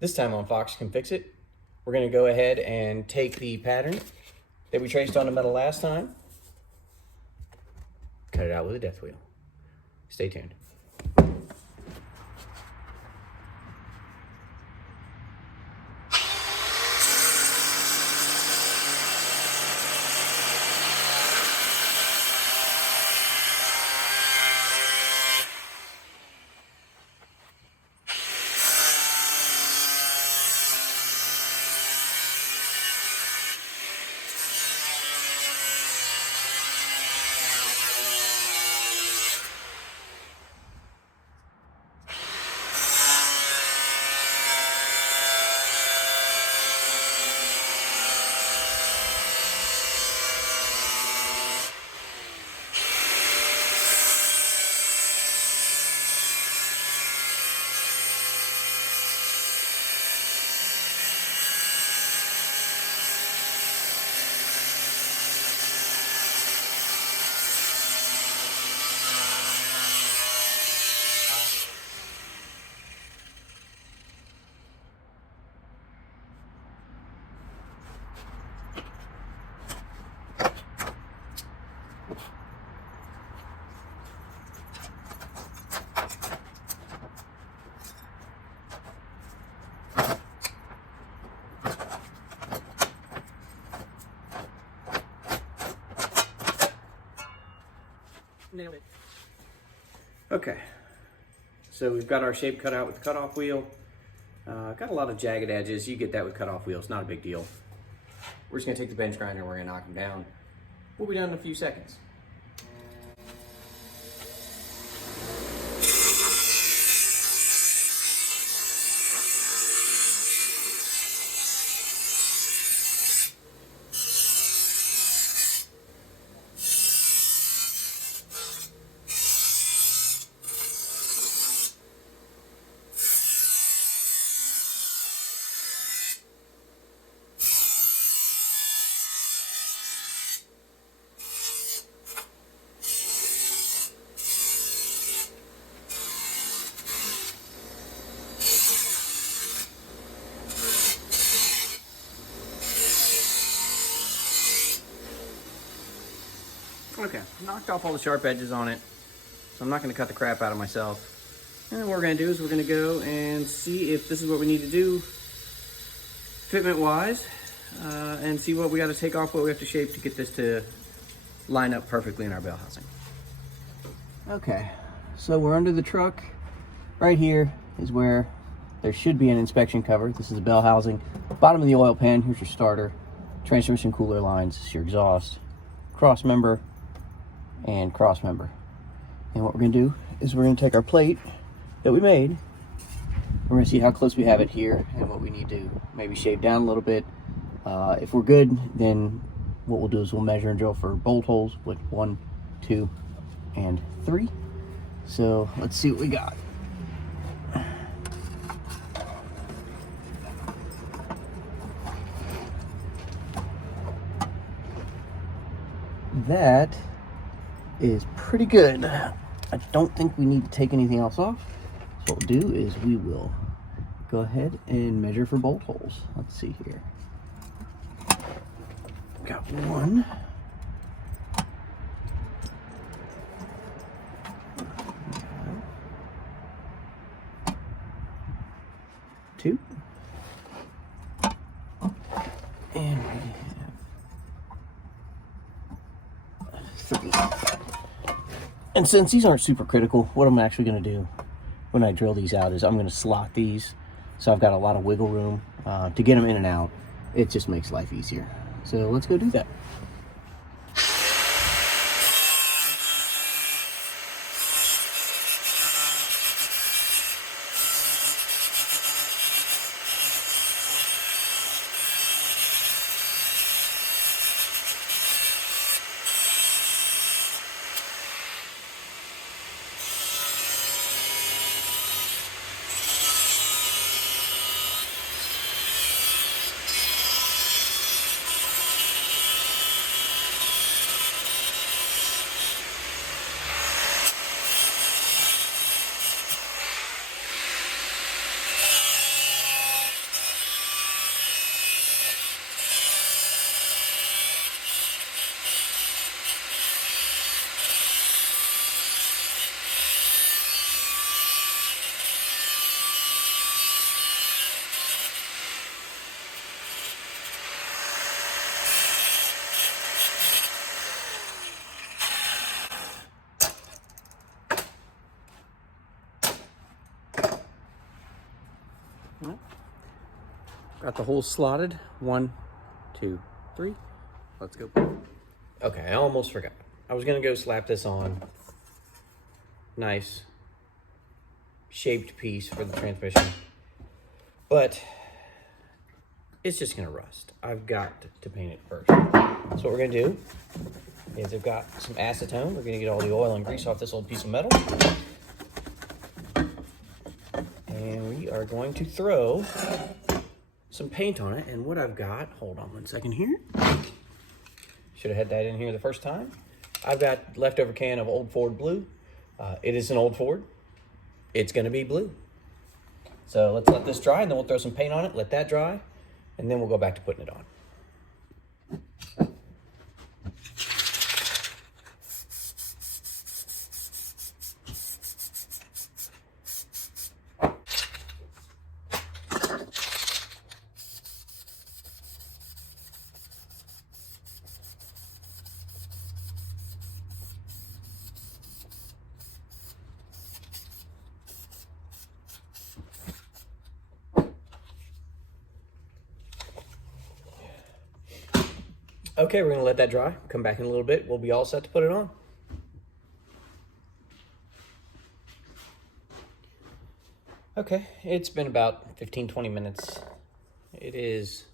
This time on Fox Can Fix It, we're going to go ahead and take the pattern that we traced on the metal last time, cut it out with a death wheel. Stay tuned. Nailed it. Okay, so we've got our shape cut out with the cutoff wheel. Got a lot of jagged edges. You get that with cutoff wheels, not a big deal. We're just gonna take the bench grinder and we're gonna knock them down. We'll be done in a few seconds. Okay, knocked off all the sharp edges on it, so I'm not going to cut the crap out of myself. And what we're going to do is we're going to go and see if this is what we need to do fitment-wise, and see what we got to take off, what we have to shape to get this to line up perfectly in our bell housing. Okay, so we're under the truck. Right here is where there should be an inspection cover. This is the bell housing. Bottom of the oil pan, here's your starter. Transmission cooler lines, this is your exhaust. Cross member and cross member. And what we're going to do is we're going to take our plate that we made. We're going to see how close we have it here and what we need to maybe shave down a little bit. If we're good, then what we'll do is we'll measure and drill for bolt holes with 1, 2, and 3. So let's see what we got. That is pretty good. I don't think we need to take anything else off. So what we'll do is we will go ahead and measure for bolt holes. Let's see here. Got 1. Two. And we have 3. And since these aren't super critical, what I'm actually going to do when I drill these out is I'm going to slot these, so I've got a lot of wiggle room to get them in and out. It just makes life easier. So let's go do that. Got the holes slotted. 1, 2, 3. Let's go. Okay, I almost forgot. I was gonna go slap this on. Nice shaped piece for the transmission, but it's just gonna rust. I've got to paint it first. So what we're gonna do is I've got some acetone. We're gonna get all the oil and grease off this old piece of metal. And we are going to throw some paint on it. And what I've got, hold on 1 second here. Should have had that in here the first time. I've got leftover can of old Ford blue. It is an old Ford. It's gonna be blue. So let's let this dry and then we'll throw some paint on it, let that dry, and then we'll go back to putting it on. Okay, we're gonna let that dry. Come back in a little bit. We'll be all set to put it on. Okay, it's been about 15-20 minutes. It is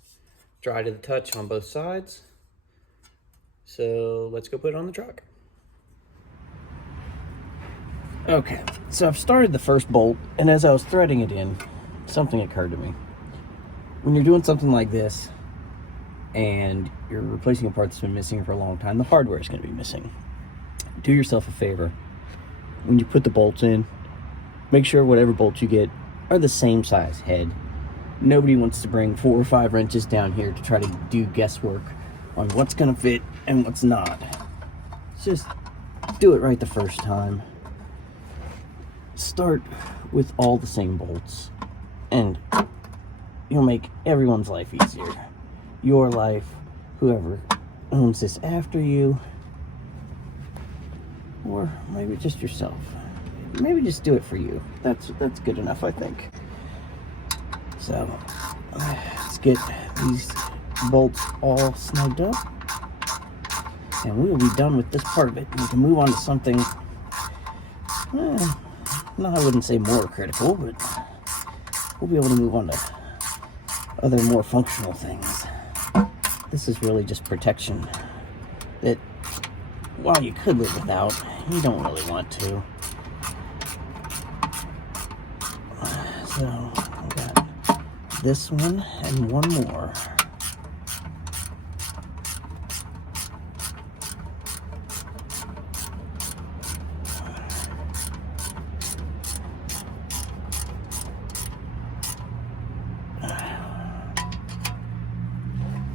dry to the touch on both sides. So let's go put it on the truck. Okay, so I've started the first bolt, and as I was threading it in, something occurred to me. When you're doing something like this, and you're replacing a part that's been missing for a long time, the hardware is going to be missing. Do yourself a favor. When you put the bolts in, make sure whatever bolts you get are the same size head. Nobody wants to bring 4 or 5 wrenches down here to try to do guesswork on what's going to fit and what's not. Just do it right the first time. Start with all the same bolts, and you'll make everyone's life easier. Your life, whoever owns this after you, or maybe just yourself. Maybe just do it for you. That's good enough, I think. So let's get these bolts all snugged up, and we will be done with this part of it. We can move on to something, no, I wouldn't say more critical, but we'll be able to move on to other more functional things. This is really just protection that, while you could live without, you don't really want to. So I've got this one and one more.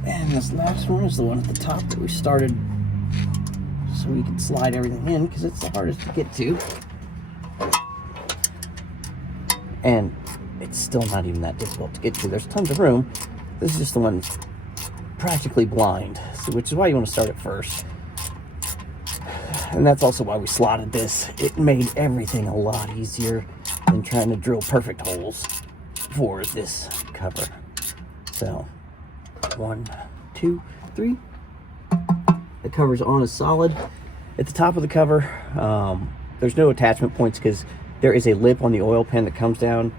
And this last one is the one at the top that we started so we can slide everything in, because it's the hardest to get to. And it's still not even that difficult to get to. There's tons of room. This is just the one practically blind, so, which is why you want to start it first. And that's also why we slotted this. It made everything a lot easier than trying to drill perfect holes for this cover. So 1, 2, 3. The cover's on as solid. At the top of the cover, there's no attachment points because there is a lip on the oil pan that comes down,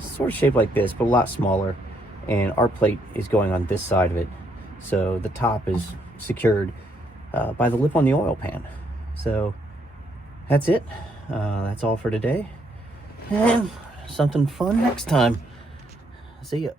sort of shaped like this, but a lot smaller. And our plate is going on this side of it. So the top is secured by the lip on the oil pan. So that's it. That's all for today. And something fun next time. See ya.